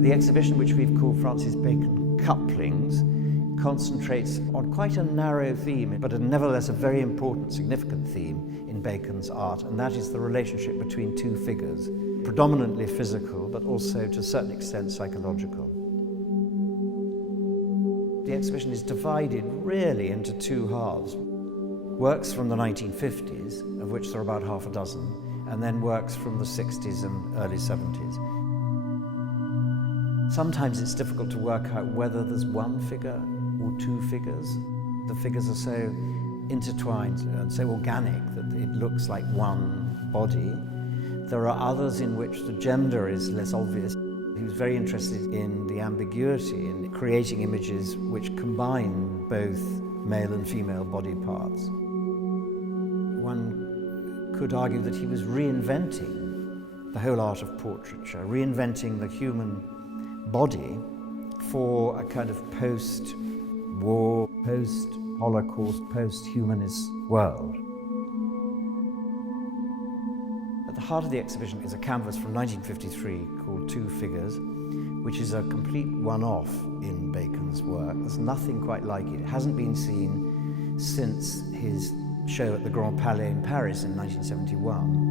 The exhibition, which we've called Francis Bacon Couplings, concentrates on quite a narrow theme, but nevertheless a very important, significant theme in Bacon's art, and that is the relationship between two figures, predominantly physical, but also to a certain extent psychological. The exhibition is divided really into two halves. Works from the 1950s, of which there are about half a dozen, and then works from the 60s and early 70s. Sometimes it's difficult to work out whether there's one figure or two figures. The figures are so intertwined and so organic that it looks like one body. There are others in which the gender is less obvious. He was very interested in the ambiguity, in creating images which combine both male and female body parts. One could argue that he was reinventing the whole art of portraiture, reinventing the human body for a kind of post-war, post-Holocaust, post-humanist world. At the heart of the exhibition is a canvas from 1953 called Two Figures, which is a complete one-off in Bacon's work. There's nothing quite like it. It hasn't been seen since his show at the Grand Palais in Paris in 1971.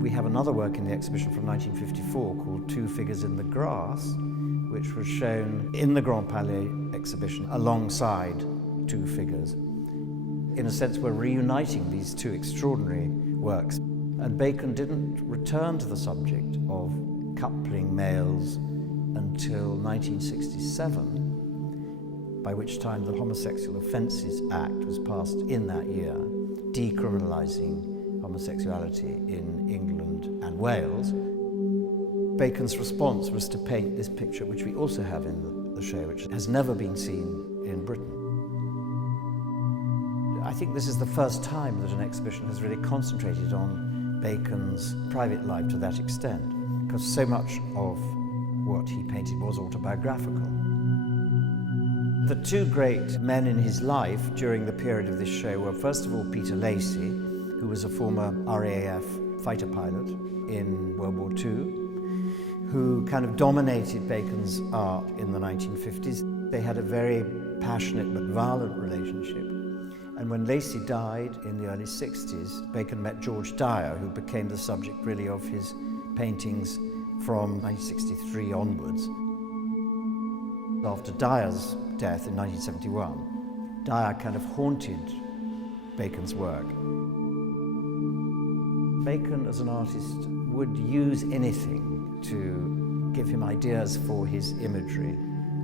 We have another work in the exhibition from 1954 called Two Figures in the Grass, which was shown in the Grand Palais exhibition alongside Two Figures. In a sense, we're reuniting these two extraordinary works. And Bacon didn't return to the subject of coupling males until 1967, by which time the Homosexual Offences Act was passed in that year, decriminalising homosexuality in England and Wales. Bacon's response was to paint this picture, which we also have in the show, which has never been seen in Britain. I think this is the first time that an exhibition has really concentrated on Bacon's private life to that extent, because so much of what he painted was autobiographical. The two great men in his life during the period of this show were, first of all, Peter Lacey, who was a former RAF fighter pilot in World War II, who kind of dominated Bacon's art in the 1950s. They had a very passionate but violent relationship. And when Lacey died in the early 60s, Bacon met George Dyer, who became the subject really of his paintings from 1963 onwards. After Dyer's death in 1971, Dyer kind of haunted Bacon's work. Bacon, as an artist, would use anything to give him ideas for his imagery.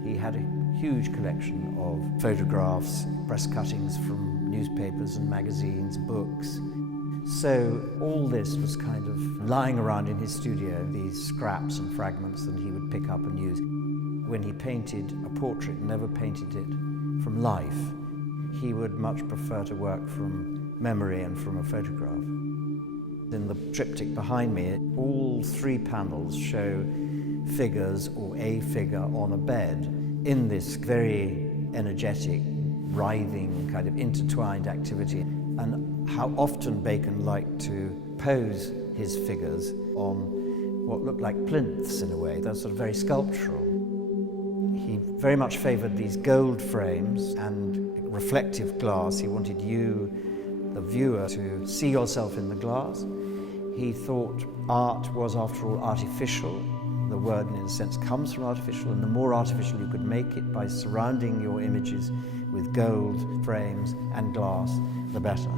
He had a huge collection of photographs, press cuttings from newspapers and magazines, books. So all this was kind of lying around in his studio, these scraps and fragments that he would pick up and use. When he painted a portrait, never painted it from life. He would much prefer to work from memory and from a photograph. In the triptych behind me, all three panels show figures or a figure on a bed in this very energetic, writhing, kind of intertwined activity, and how often Bacon liked to pose his figures on what looked like plinths in a way. They're sort of very sculptural. He very much favoured these gold frames and reflective glass. He wanted you, the viewer, to see yourself in the glass. He thought art was, after all, artificial. The word, in a sense, comes from artificial, and the more artificial you could make it by surrounding your images with gold frames and glass, the better.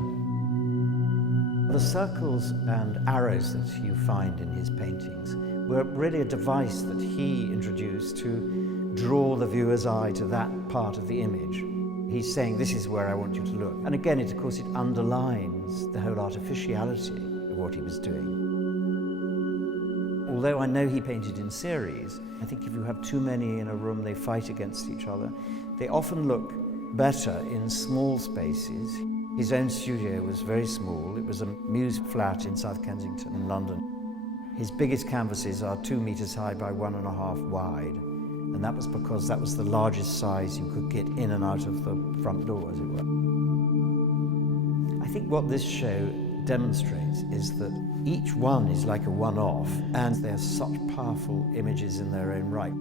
The circles and arrows that you find in his paintings were really a device that he introduced to draw the viewer's eye to that part of the image. He's saying, this is where I want you to look. And again, of course, it underlines the whole artificiality of what he was doing. Although I know he painted in series, I think if you have too many in a room, they fight against each other. They often look better in small spaces. His own studio was very small. It was a Mews flat in South Kensington in London. His biggest canvases are 2 meters high by 1.5 wide. And that was because that was the largest size you could get in and out of the front door, as it were. I think what this show demonstrates is that each one is like a one-off, and they're such powerful images in their own right.